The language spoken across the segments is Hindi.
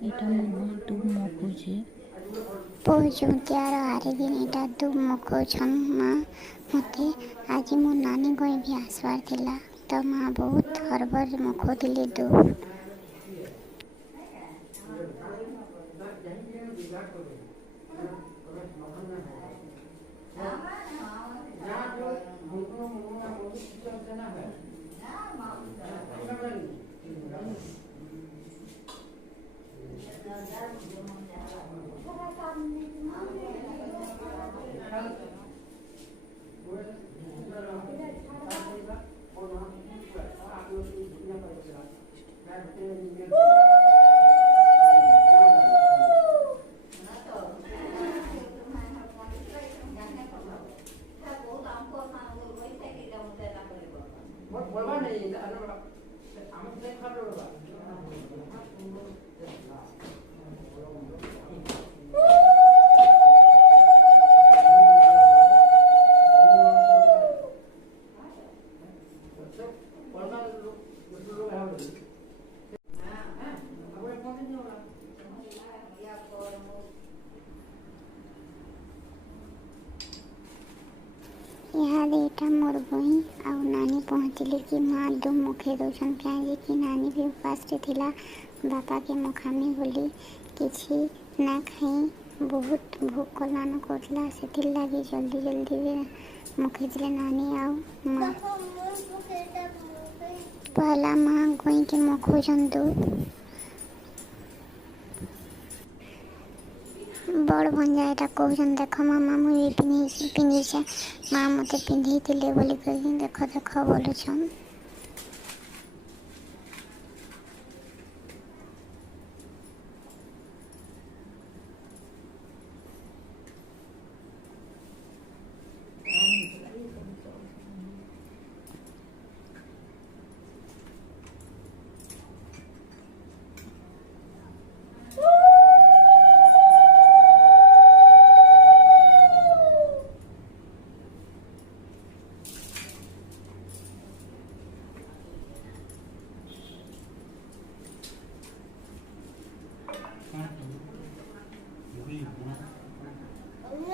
ଏଇଟା ମୋ ଦୁଃଖ ମକୁଛେ ପହୁଛନ୍ତି ଆର ଆରେ ଦିନ ଏଇଟା ଦୁଃଖ ମକଉଛନ୍ ମା ମୋତେ। ଆଜି ମୋ ନାନୀ ଗୋଇଁ ବି ଆସିବାର ଥିଲା ତ ମା ବହୁତ ହର୍ବରରେ ମକଉଥିଲେ ଦୁଃଖ। इहादे एटा मोर बही आउ नानी पहुँचले कि माँ दुम मुखे दौन कहीं कि नानी भी उपास थिला। बापा के मुखामी बोली किसी ना खाई बहुत भूख कलान करला से लगी जल्दी जल्दी मुखे दिले नानी आउ माँ। पहला माँ गोई के मुखुचन दूध बड़ भंजा एटा कहन देख मामा मुझे पिंधीचे माँ मत पिंधे बोली कही देख देख बोलुछन।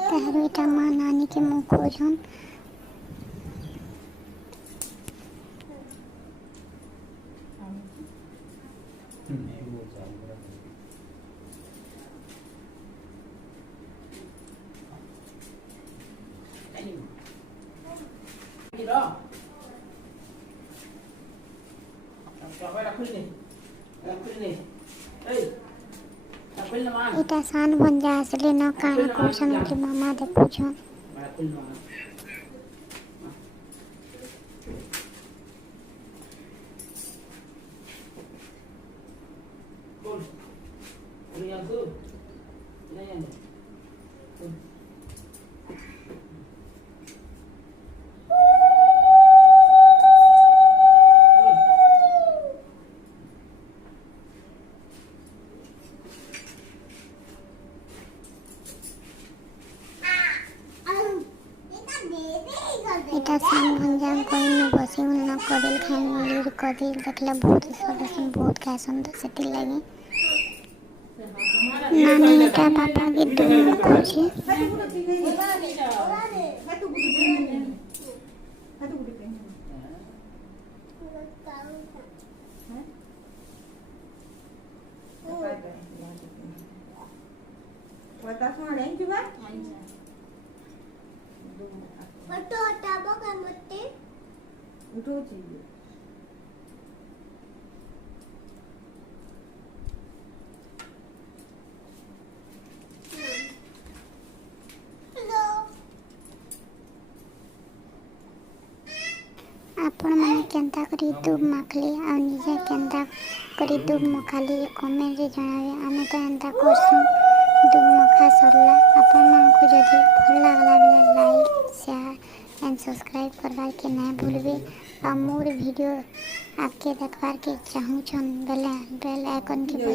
तहरो एटा माँ नानी के मुँह खोजन। एटा सान भंजा असले न काना कोशन बोली मामा देखुछन। एटा सान भंजा कोई न बसी न कदिल खाई बोली कदिल देखले बहुत सदसन बहुत खासन तो से लगी नानी एटा पापा के दूर खोजे। आपण मैंने केंता करी दूब माखली आ निजे केंता करी दूब मखाली कमेंट रे जणावे। आमे तो एंता करसु दूब मखा सरला। आपण मानकु जदि भल लागला बेले लाइक शेयर एंड सब्सक्राइब करबार के ना भूलबे। आ मोर वीडियो आपके देखबार के चाहूछन बेल आइकन के